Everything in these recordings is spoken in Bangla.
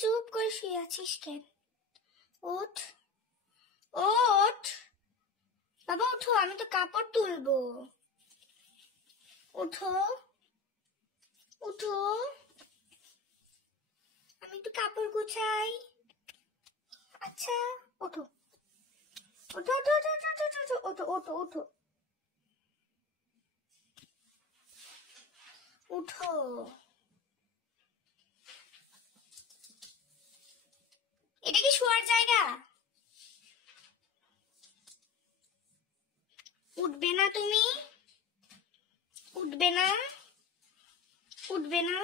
চুপ করে শুয়ে আছিস কেন? ওঠ ওঠ বাবা, ওঠো, আমি তো কাপড় তুলবো। ওঠো ওঠো, আমি একটু কাপড় গুছাই। আচ্ছা, ওঠো ওঠো ওঠো ওঠো ওঠো ওঠো ওঠো ওঠো উঠো। এটা কি শোয়ার জায়গা? উঠবে না তুমি? উঠবে না? উঠবে না?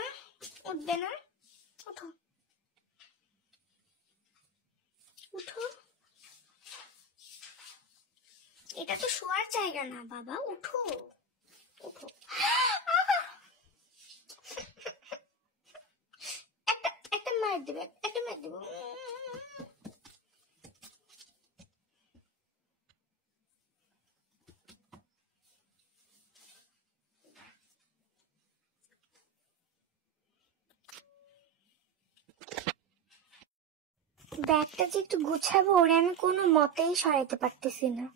উঠবে না? ওঠো উঠো, এটা তো শোয়ার জায়গা না বাবা, উঠো উঠো। একটা একটা মার দেবে, একটা মার দেবো। ব্যাগটা যে একটু গুছাবো, ওরে আমি কোনো মতেই সরাইতে পারতেছি না।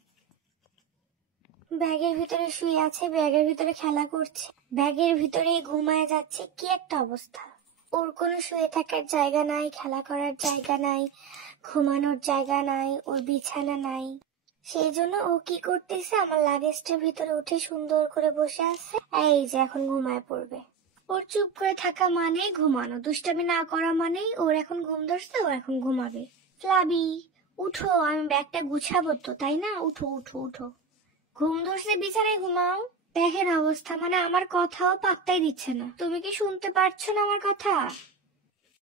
ব্যাগের ভিতরে শুয়ে আছে, ব্যাগের ভিতরে খেলা করছে, ব্যাগের ভিতরেই ঘুমায় যাচ্ছে। কি একটা অবস্থা! ওর কোনো শুয়ে থাকার জায়গা নাই, খেলা করার জায়গা নাই, ঘুমানোর জায়গা নাই, ওর বিছানা নাই। সেই জন্য ও কি করতেছে, আমার লাগেজটার ভিতরে উঠে সুন্দর করে বসে আছে। এই যে এখন ঘুমায় পড়বে। ওর চুপ করে থাকা মানেই ঘুমানো, দুষ্টামি না করা মানেই ওর এখন ঘুম ধরছে, ও এখন ঘুমাবে। ফ্লাবি, উঠো, আমি ব্যাগটা গুছাবো তো, তাই না? উঠো উঠো উঠো, ঘুম ধরছে, বিছানায় ঘুমাও। দেখেন অবস্থা, মানে আমার কথাও পাত্তাই দিচ্ছে না। তুমি কি শুনতে পারছো না আমার কথা?